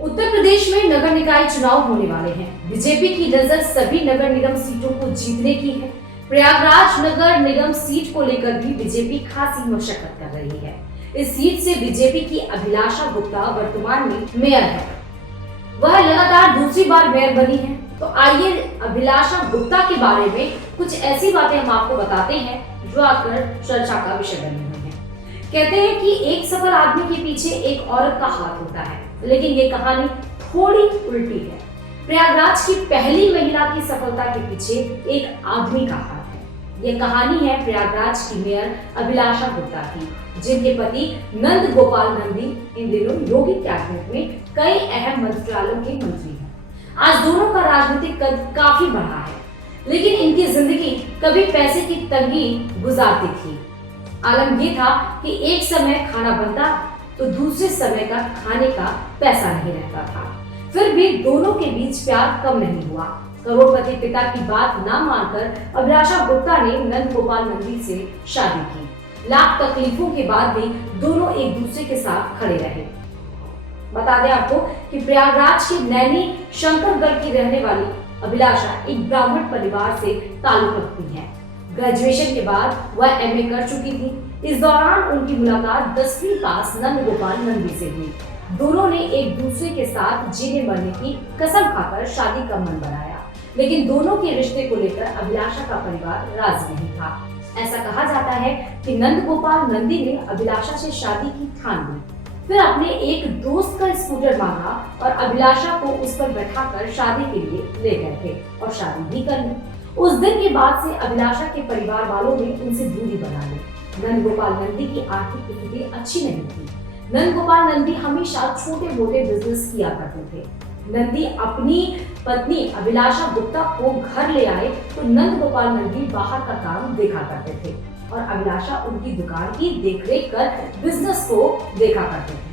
उत्तर प्रदेश में नगर निकाय चुनाव होने वाले हैं। बीजेपी की नजर सभी नगर निगम सीटों को जीतने की है। प्रयागराज नगर निगम सीट को लेकर भी बीजेपी खासी मशक्कत कर रही है। इस सीट से बीजेपी की अभिलाषा गुप्ता वर्तमान में मेयर है। वह लगातार दूसरी बार मेयर बनी है। तो आइए अभिलाषा गुप्ता के बारे में कुछ ऐसी बातें हम आपको बताते हैं जो आकर चर्चा का विषय बनी हुई है। कहते हैं कि एक सफल आदमी के पीछे एक औरत का हाथ होता है, लेकिन ये कहानी थोड़ी उल्टी है। प्रयागराज की पहली महिला की सफलता के पीछे एक आदमी का हाथ है। ये कहानी है प्रयागराज की मेयर अभिलाषा गुप्ता की, जिनके पति नंद गोपाल नंदी इन दिनों योगी कैबिनेट में कई अहम मंत्रालयों के मंत्री हैं। आज दोनों का राजनीतिक कद काफी बढ़ा है, लेकिन इनकी जिंदगी कभी पैसे की तंगी गुजारती थी। आलम ये था कि एक समय खाना बनता तो दूसरे समय का खाने का पैसा नहीं रहता था। फिर भी दोनों के बीच प्यार कम नहीं हुआ। करोड़पति पिता की बात ना मानकर अभिलाषा गुप्ता ने नंद गोपाल नंदी से शादी की। लाख तकलीफों के बाद भी दोनों एक दूसरे के साथ खड़े रहे। बता दें आपको कि प्रयागराज के नैनी शंकरगढ़ की रहने वाली अभिलाषा एक ब्राह्मण परिवार से ताल्लुक रखती है। ग्रेजुएशन के बाद वह एमए कर चुकी थी। इस दौरान उनकी मुलाकात 10वीं पास नंद गोपाल नंदी से हुई। दोनों ने एक दूसरे के साथ जीने मरने की कसम खाकर शादी का मन बनाया, लेकिन दोनों के रिश्ते को लेकर अभिलाषा का परिवार राजी नहीं था। ऐसा कहा जाता है कि नंद गोपाल नंदी ने अभिलाषा से शादी की ठान ली। फिर अपने एक दोस्त का स्कूटर मांगा और अभिलाषा को उस पर बैठाकर शादी के लिए ले गए थे और शादी भी कर ली। उस दिन के बाद से अभिलाषा के परिवार वालों ने उनसे दूरी बना ली। नंद गोपाल नंदी की आर्थिक स्थिति अच्छी नहीं थी। नंद गोपाल नंदी हमेशा छोटे मोटे बिजनेस किया करते थे। नंदी अपनी पत्नी अभिलाषा गुप्ता को घर ले आए तो नंद गोपाल नंदी बाहर का काम देखा करते थे और अभिलाषा उनकी दुकान की देखरेख कर बिजनेस को देखा करते थे।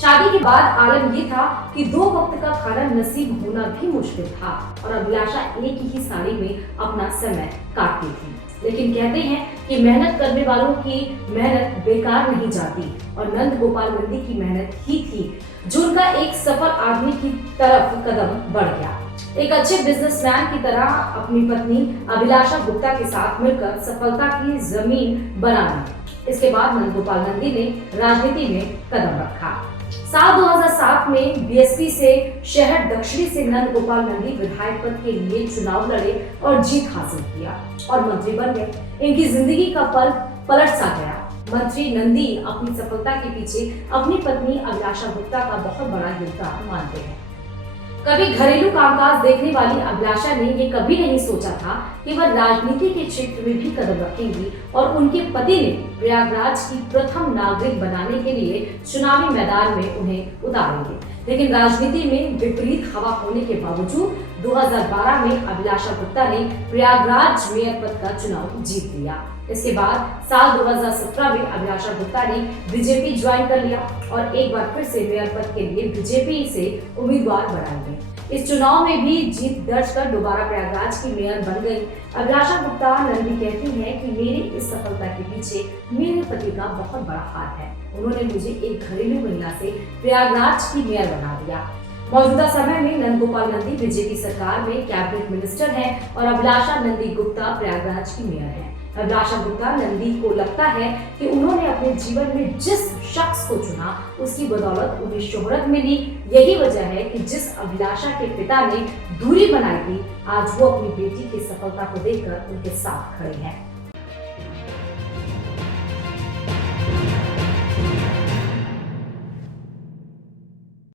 शादी के बाद आलम ये था कि 2 वक्त का खाना नसीब होना भी मुश्किल था और अभिलाषा एक ही साड़ी में अपना समय काटती थी। लेकिन कहते हैं कि मेहनत करने वालों की मेहनत बेकार नहीं जाती और नंद गोपाल नंदी की मेहनत ही थी जो उनका एक सफल आदमी की तरफ कदम बढ़ गया। एक अच्छे बिजनेसमैन की तरह अपनी पत्नी अभिलाषा गुप्ता के साथ मिलकर सफलता की जमीन बना ली। इसके बाद नंद गोपाल नंदी ने राजनीति में कदम रखा। साल 2007 में बीएसपी से शहर दक्षिणी से नंद गोपाल नंदी विधायक पद के लिए चुनाव लड़े और जीत हासिल किया और मंत्री बन गए। इनकी जिंदगी का पलट सा गया। मंत्री नंदी अपनी सफलता के पीछे अपनी पत्नी अभिलाषा गुप्ता का बहुत बड़ा योगदान मानते हैं। कभी घरेलू कामकाज देखने वाली अभिलाषा ने ये कभी नहीं सोचा था कि वह राजनीति के क्षेत्र में भी कदम रखेंगी और उनके पति ने प्रयागराज की प्रथम नागरिक बनाने के लिए चुनावी मैदान में उन्हें उतारेंगे। लेकिन राजनीति में विपरीत हवा होने के बावजूद 2012 में अभिलाषा गुप्ता ने प्रयागराज मेयर पद का चुनाव जीत लिया। इसके बाद साल 2017 में अभिलाषा गुप्ता ने बीजेपी ज्वाइन कर लिया और एक बार फिर से मेयर पद के लिए बीजेपी से उम्मीदवार बनाई गई। इस चुनाव में भी जीत दर्ज कर दोबारा प्रयागराज की मेयर बन गई। अभिलाषा गुप्ता नंदी कहती हैं कि मेरी इस सफलता के पीछे मेरे पति का बहुत बड़ा हाथ है। उन्होंने मुझे एक घरेलू महिला से प्रयागराज की मेयर बना दिया। मौजूदा समय में नंद गोपाल नंदी बीजेपी सरकार में कैबिनेट मिनिस्टर हैं और अभिलाषा नंदी गुप्ता प्रयागराज की मेयर हैं। अभिलाषा गुप्ता नंदी को लगता है कि उन्होंने अपने जीवन में जिस शख्स को चुना उसकी बदौलत उन्हें शोहरत मिली। यही वजह है कि जिस अभिलाषा के पिता ने दूरी बनाई थी, आज वो अपनी बेटी की सफलता को देखकर उनके साथ खड़े हैं।